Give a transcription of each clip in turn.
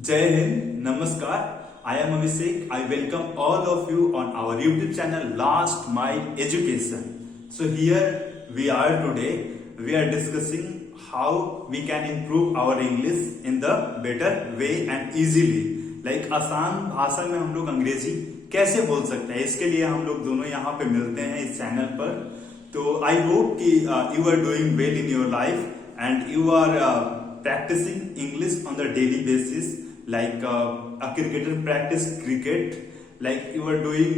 Jai Hind, Namaskar. I am Abhishek. I welcome all of you on our YouTube channel Last Mile Education. So here we are today. We are discussing how we can improve our English in the better way and easily. Like आसान भाषा में हम लोग अंग्रेजी कैसे बोल सकते हैं, इसके लिए हम लोग दोनों यहाँ पे मिलते हैं इस चैनल पर. तो आई होप कि you are doing well in your life and you are practicing English on the daily basis, like a cricketer practice cricket, like you are doing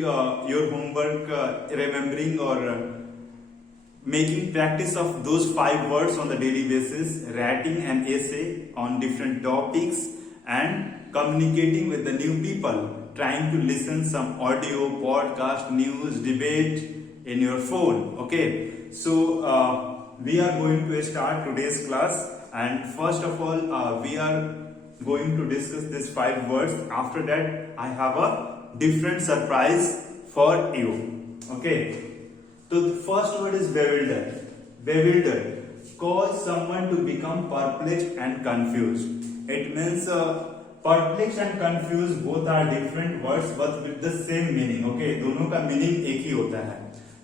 your homework, remembering or making practice of those 5 words on the daily basis, writing an essay on different topics and communicating with the new people, trying to listen some audio, podcast, news, debate in your phone. Okay, so we are going to start today's class. And first of all, we are going to discuss these 5 words. After that, I have a different surprise for you. Okay. So the first word is bewildered. Bewildered. Cause someone to become perplexed and confused. It means perplexed and confused both are different words but with the same meaning. Okay. दोनों का meaning एक ही होता है.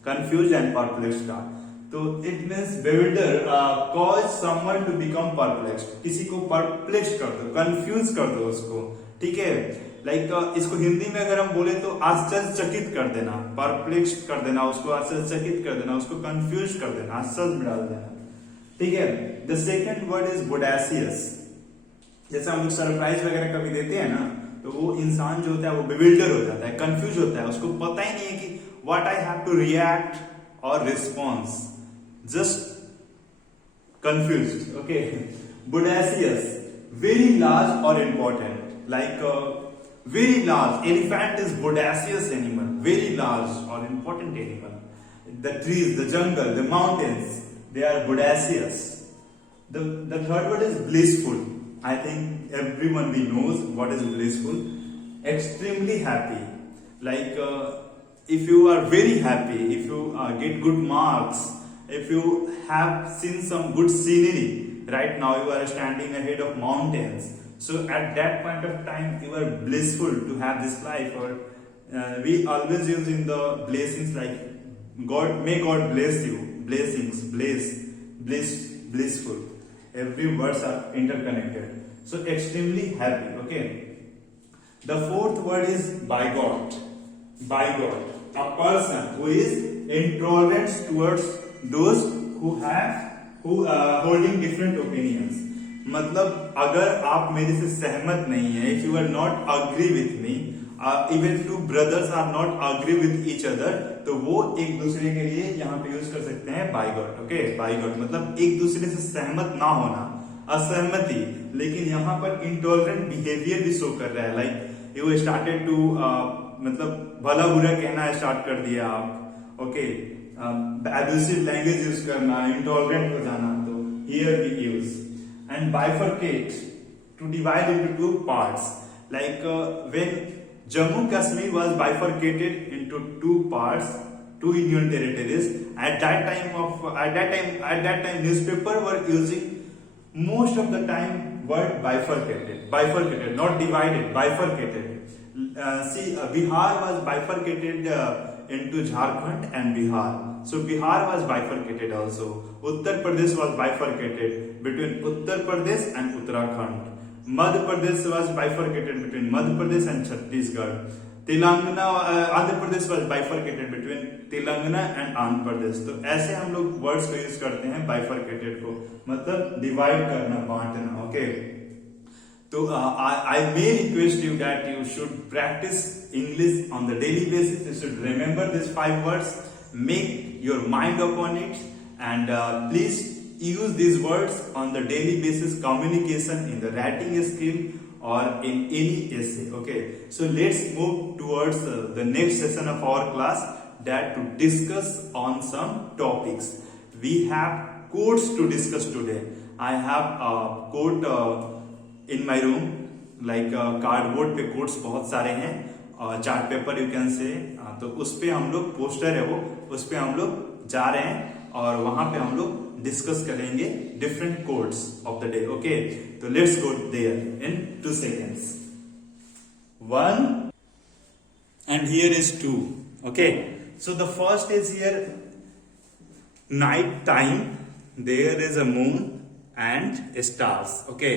Confused and perplexed का. तो it means bewilder cause someone to become perplexed, किसी को परप्लेक्स कर दो, कंफ्यूज कर दो उसको. ठीक है, लाइक इसको हिंदी में अगर हम बोले तो आश्चर्यचकित कर देना, परप्लेक्स्ड कर देना उसको, आश्चर्यचकित कर देना उसको, कंफ्यूज कर देना, आश्चर्य में डाल देना. ठीक है. The second word is bodacious. जैसे हम लोग सरप्राइज वगैरह कभी देते हैं ना, तो वो इंसान जो होता है वो बेविल्डर हो जाता है, कंफ्यूज होता है, उसको पता ही नहीं है कि what I have to react और response, just confused. Okay. Bodacious, very large or important, like very large. Elephant is bodacious animal, very large or important animal. The trees, the jungle, the mountains, they are bodacious. The third word is blissful. I think everyone we knows what is blissful. Extremely happy, like if you are very happy, if you get good marks, if you have seen some good scenery, right now you are standing ahead of mountains, so at that point of time you are blissful to have this life. Or we always use in the blessings like God, may God bless you, blessings, blissful, every words are interconnected. So extremely happy. Okay. The fourth word is bigot. A person who is intolerant towards those who holding different opinions. मतलब अगर आप मेरे से सहमत नहीं है, if you are not agree with me, even two brothers are not agree with each other, तो वो एक दूसरे के लिए यहाँ पे यूज कर सकते हैं बाइगॉट. ओके, बाइगॉट मतलब एक दूसरे से सहमत ना होना, असहमति. लेकिन यहाँ पर इंटॉलरेंट बिहेवियर भी शो कर रहा है, लाइक यू स्टार्टेड टू मतलब भला बुरा कहना स्टार्ट कर दिया आप. ओके, abusive language यूज करना, intolerant हो जाना, तो here we use. And bifurcate, to divide into 2 parts, like when Jammu Kashmir was bifurcated into 2 parts, 2 union territories. At that time newspaper were using most of the time word bifurcated, not divided, bifurcated. Bihar was bifurcated into Jharkhand and Bihar. So Bihar was bifurcated also. Uttar Pradesh was bifurcated between Uttar Pradesh and Uttarakhand. Madhya Pradesh was bifurcated between Madhya Pradesh and Chhattisgarh. Andhra Pradesh was bifurcated between Telangana and Andhra Pradesh. तो ऐसे हम लोग वर्ड्स को यूज करते हैं bifurcated को, मतलब डिवाइड करना, बांटना. Okay. So I may request you that you should practice English on the daily basis. You should remember these 5 words, make your mind upon it, and please use these words on the daily basis communication in the writing skill or in any essay. Okay, so let's move towards the next session of our class, that to discuss on some topics. We have quotes to discuss today. I have a quote in my room, like cardboard पे कोट्स बहुत सारे हैं, chart paper you can say. तो उस पे हम लोग पोस्टर है वो, उस पे हम लोग जा रहे हैं और वहां पे हम लोग डिस्कस करेंगे different codes of the day. Okay, तो let's go there in 2 seconds. 1 and here is 2. Okay, so the first is here night time. There is a moon and stars. Okay,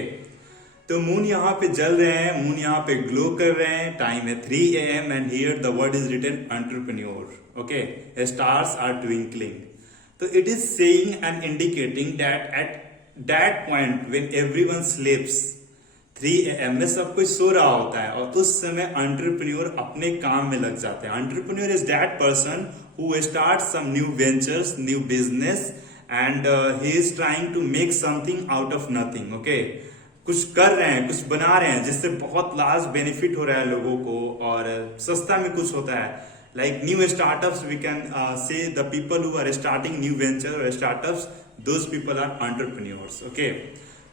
तो मून यहाँ पे जल रहे हैं, मून यहाँ पे ग्लो कर रहे हैं. टाइम है 3 AM and here the word is written entrepreneur. Okay, stars are twinkling. तो it is saying and indicating that at that point when everyone sleeps 3 AM में सब कुछ सो रहा होता है और उस समय एंटरप्रेन्योर अपने काम में लग जाते हैं. Entrepreneur is that person who start some new ventures, new business and he is trying to make something out of nothing. Okay, कुछ कर रहे हैं, कुछ बना रहे हैं जिससे बहुत लार्ज बेनिफिट हो रहा है लोगों को और सस्ता में कुछ होता है. Like new startups, we can say the people who are starting new venture और startups, those people are entrepreneurs. Okay,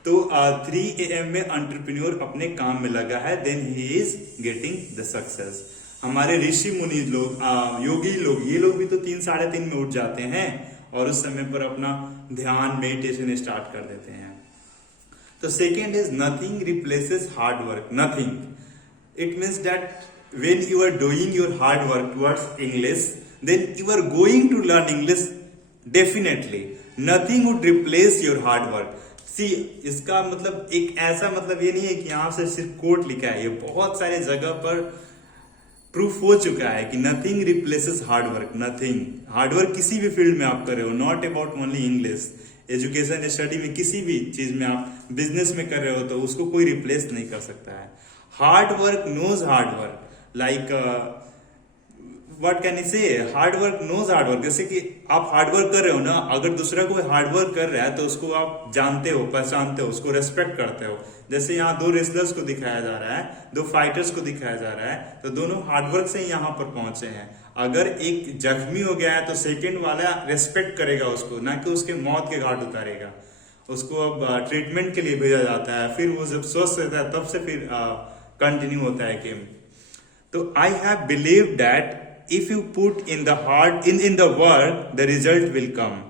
तो 3 AM में एंटरप्रेन्योर अपने काम में लगा है, then he is getting the success. हमारे ऋषि मुनि लोग, योगी लोग, ये लोग भी तो 3 साढ़े 3 में उठ जाते हैं और उस समय पर अपना ध्यान, मेडिटेशन स्टार्ट कर देते हैं. So second is nothing replaces hard work. Nothing. It means that when you are doing your hard work towards English, then you are going to learn English definitely. Nothing would replace your hard work. See, इसका मतलब एक ऐसा मतलब ये नहीं है कि यहाँ से सिर्फ कोट लिखा है, ये बहुत सारे जगह पर प्रूफ हो चुका है कि nothing replaces hard work. Nothing. Hard work किसी भी फील्ड में आप कर रहे हो, not about only English. Education study में, किसी भी चीज में, आप बिजनेस में कर रहे हो तो उसको कोई रिप्लेस नहीं कर सकता है. Hard work knows hard work. Like what can I say, hard work knows hard work. जैसे कि आप हार्ड वर्क कर रहे हो ना, अगर दूसरा कोई हार्ड वर्क कर रहा है तो उसको आप जानते हो, पहचानते हो, उसको रेस्पेक्ट करते हो. जैसे यहाँ 2 रेसलर्स को दिखाया जा रहा है, 2 फाइटर्स को दिखाया जा रहा है, तो दोनों हार्डवर्क से यहाँ पर पहुंचे हैं. अगर एक जख्मी हो गया है तो सेकंड वाला रेस्पेक्ट करेगा उसको, ना कि उसके मौत के घाट उतारेगा. उसको अब ट्रीटमेंट के लिए भेजा जाता है, फिर वो जब स्वस्थ रहता है तब से फिर कंटिन्यू होता है गेम. तो I have believe that if you put in the hard in the work, the result will come.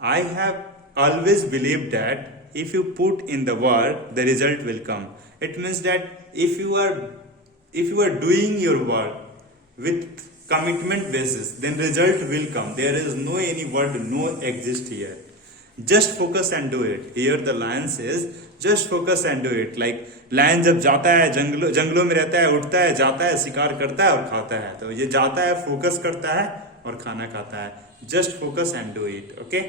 I have always believed that if you put in the work, the result will come. It means that if you are doing your work with commitment basis, then result will come. There is no any word no exist here. Just focus and do it. Here the lion says just focus and do it. Like lion जब जाता है, जंगलों में रहता है, उठता है, जाता है, शिकार करता है और खाता है. तो ये जाता है, फोकस करता है और खाना खाता है. Just focus and do it. Okay,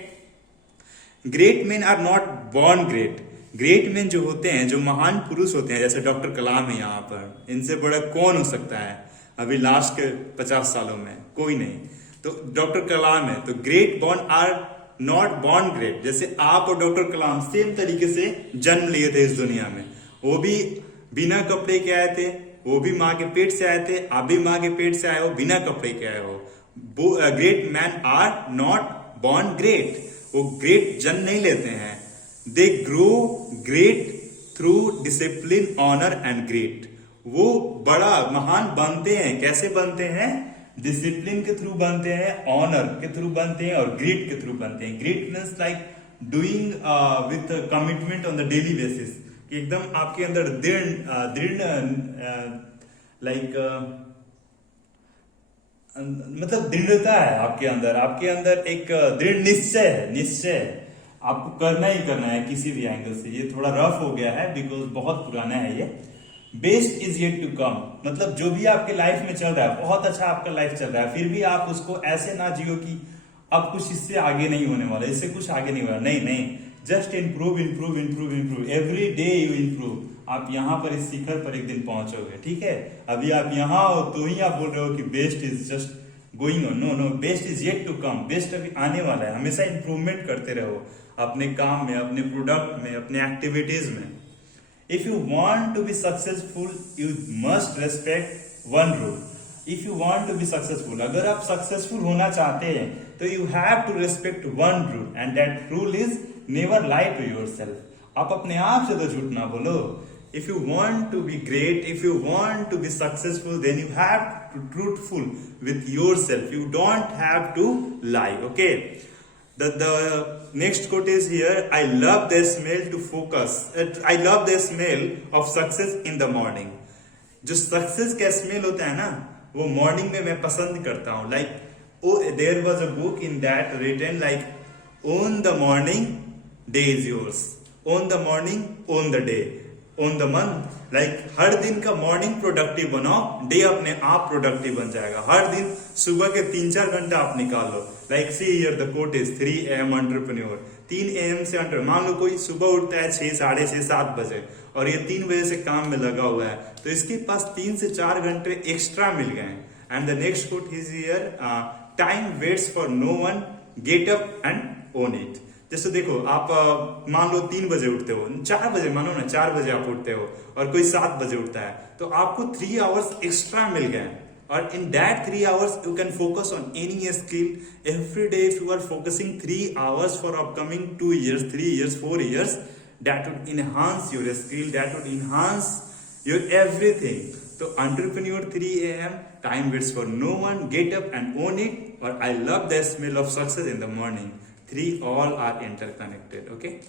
great man are not born great. Great man जो होते हैं, जो महान पुरुष होते हैं, जैसे डॉक्टर कलाम है यहाँ पर, इनसे बड़ा कौन हो सकता है अभी लास्ट के 50 सालों में? कोई नहीं. तो डॉक्टर कलाम है. तो great born are not born great. जैसे आप और डॉक्टर कलाम सेम तरीके से जन्म लिए थे इस दुनिया में. वो भी बिना कपड़े के आए थे, वो भी माँ के पेट से आए थे, आप भी माँ के पेट से आए हो, बिना कपड़े के आए हो. Great man are not born great. वो ग्रेट जन्म नहीं लेते हैं. They grow great through discipline, honour and great. वो बड़ा महान बनते हैं. कैसे बनते हैं? डिसिप्लिन के थ्रू बनते हैं, ऑनर के थ्रू बनते हैं और ग्रेट के थ्रू बनते हैं. Great means like doing with commitment on the daily basis. एकदम आपके अंदर दृढ़ लाइक मतलब दृढ़ता है आपके अंदर एक दृढ़ निश्चय है. आपको करना ही करना है किसी भी एंगल से. ये थोड़ा रफ हो गया है बिकॉज बहुत पुराना है ये. Best is yet to come. मतलब जो भी आपके लाइफ में चल रहा है, बहुत अच्छा आपका लाइफ चल रहा है, फिर भी आप उसको ऐसे ना जियो कि अब कुछ इससे आगे नहीं होने वाला, इससे कुछ आगे नहीं हो रहा. नहीं, just improve. Every day you improve. आप यहाँ पर इस शिखर पर एक दिन पहुंचोगे. ठीक है, अभी आप यहाँ हो तो ही आप बोल रहे हो कि best is just going on. No, best is yet to come. Best अभी आने वाला है. हमेशा इंप्रूवमेंट करते रहो अपने काम में, अपने प्रोडक्ट में, अपने एक्टिविटीज में. If you want to be successful, you must respect one rule. If you want to be successful, अगर आप successful होना चाहते हैं तो you have to respect one rule, and that rule is never lie to yourself. आप अपने आप से तो झूठ ना बोलो. If you want to be great, if you want to be successful, then you have to be truthful with yourself. You don't have to lie. Okay. The next quote is here. I love the smell to focus. I love the smell of success in the morning. जो सक्सेस का स्मेल होता है ना, वो मॉर्निंग में मैं पसंद करता हूँ. Like there was a book in that written like own the morning day is yours, own the morning own the day, own the month. Like हर दिन का मॉर्निंग प्रोडक्टिव बनाओ, डे अपने आप प्रोडक्टिव बन जाएगा. हर दिन सुबह के 3-4 घंटा आप निकालो. Like see here the quote is 3 AM entrepreneur. 3 AM से मान लो कोई सुबह उठता है 6, 6:30, 7 बजे और ये 3 बजे से काम में लगा हुआ है, तो इसके पास 3 से 4 घंटे एक्स्ट्रा मिल गए. And the next quote is here. Time waits for no one, get up and own it. जैसे देखो आप मान लो 3 बजे उठते हो, 4 बजे मानो ना, 4 बजे आप उठते हो और कोई 7 बजे उठता है, तो आपको 3 आवर्स एक्स्ट्रा मिल गए. और in that 3 hours you can focus on any skill. Every day if you are focusing 3 hours for upcoming 2 years, 3 years, 4 years, that would enhance your skill, that would enhance your everything. So entrepreneur 3 AM, time waits for no one, get up and own it. Or I love the smell of success in the morning. 3 all are interconnected. Okay.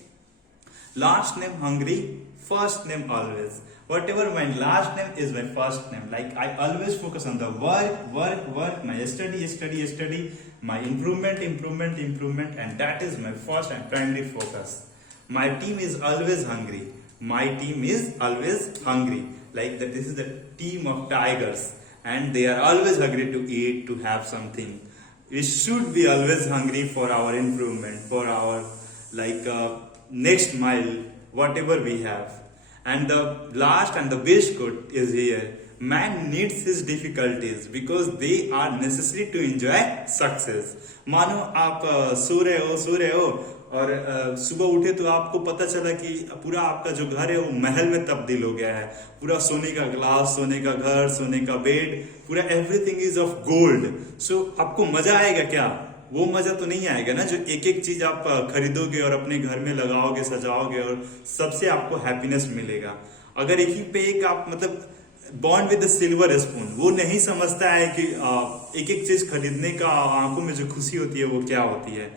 Last name hungry, first name always. Whatever my last name is my first name. Like I always focus on the work, my study, my improvement, and that is my first and primary focus. My team is always hungry. My team is always hungry. Like that, this is the team of tigers, and they are always hungry to eat, to have something. We should be always hungry for our improvement, for our next mile, whatever we have. And the last and the best quote is here. Man needs his difficulties because they are necessary to enjoy success. मानो आप सो रहे हो और सुबह उठे तो आपको पता चला कि पूरा आपका जो घर है वो महल में तब्दील हो गया है. पूरा सोने का ग्लास, सोने का घर, सोने का बेड, पूरा एवरीथिंग इज ऑफ गोल्ड. सो आपको मजा आएगा क्या? वो मजा तो नहीं आएगा ना जो एक एक चीज आप खरीदोगे और अपने घर में लगाओगे, सजाओगे और सबसे आपको हैप्पीनेस मिलेगा. अगर एक ही पे एक आप मतलब bond with the silver spoon, वो नहीं समझता है कि एक एक चीज खरीदने का आंखों में जो खुशी होती है वो क्या होती है,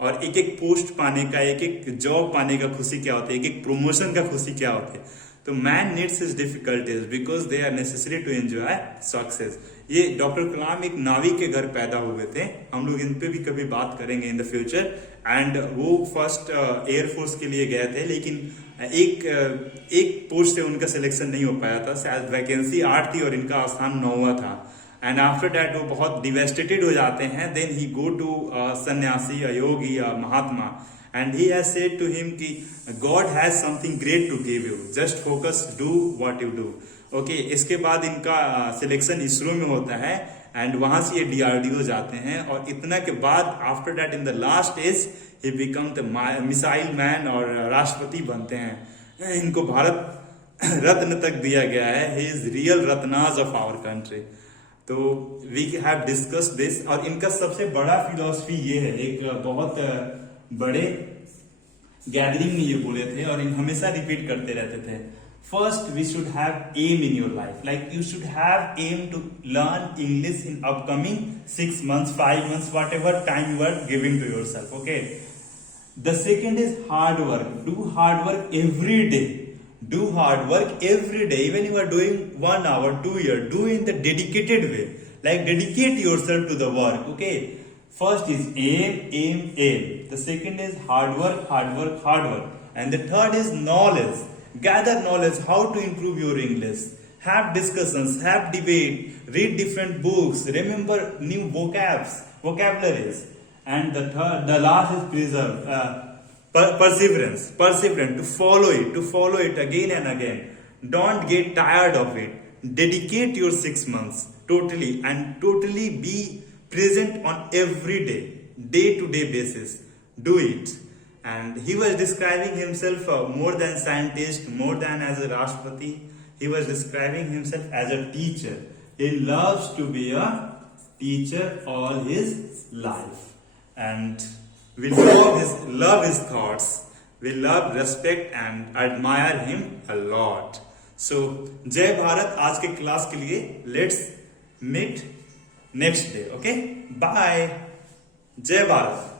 और एक एक पोस्ट पाने का, एक एक जॉब पाने का खुशी क्या होती है, एक एक प्रमोशन का खुशी क्या होती है. तो man needs his difficulties because they are necessary to enjoy success. ये डॉक्टर कलाम एक नावी के घर पैदा हुए थे. हम लोग इन पे भी कभी बात करेंगे इन द फ्यूचर. एंड वो फर्स्ट एयरफोर्स के लिए गए थे, लेकिन एक पोस्ट से उनका सिलेक्शन नहीं हो पाया था. शायद वैकेंसी 8 थी और इनका स्थान 9वां था. एंड आफ्टर दैट वो बहुत डिवेस्टेटेड हो जाते हैं. देन ही गो टू सन्यासी, योगी, महात्मा, and he has said to him कि God has something great to give you, just focus, do what you do. Okay, इसके बाद इनका सिलेक्शन इसरो में होता है एंड वहां से ये DRDO जाते हैं. और इतना के बाद after that in the last age he become the missile man और राष्ट्रपति बनते हैं. इनको भारत रत्न तक दिया गया है. He is real ratnas of our country. तो वी हैव डिस्कस्ड दिस. और इनका सबसे बड़ा फिलॉसफी ये है, एक बहुत बड़े गैदरिंग में ये बोले थे और हमेशा रिपीट करते रहते थे. First we should have aim in your life. Like you should have aim to learn English in upcoming 6 months, 5 months, whatever time you are giving to yourself. Okay. The second is hard work. Do hard work every day. Do hard work every day. Even you are doing 1 hour, 2 years, do in the dedicated way. Like dedicate yourself to the work. Okay. First is aim. The second is hard work. And the third is knowledge. Gather knowledge, how to improve your English. Have discussions, have debate, read different books, remember new vocabularies. And the last is perseverance, to follow it again and again. Don't get tired of it. Dedicate your 6 months totally be present on every day-to-day basis. Do it. And he was describing himself more than scientist, more than as a Rashtrapati. He was describing himself as a teacher. He loves to be a teacher all his life. And we love his thoughts. We love, respect and admire him a lot. So, Jai Bharat. आज के क्लास के लिए let's meet next day. Okay, bye. Jai Bharat.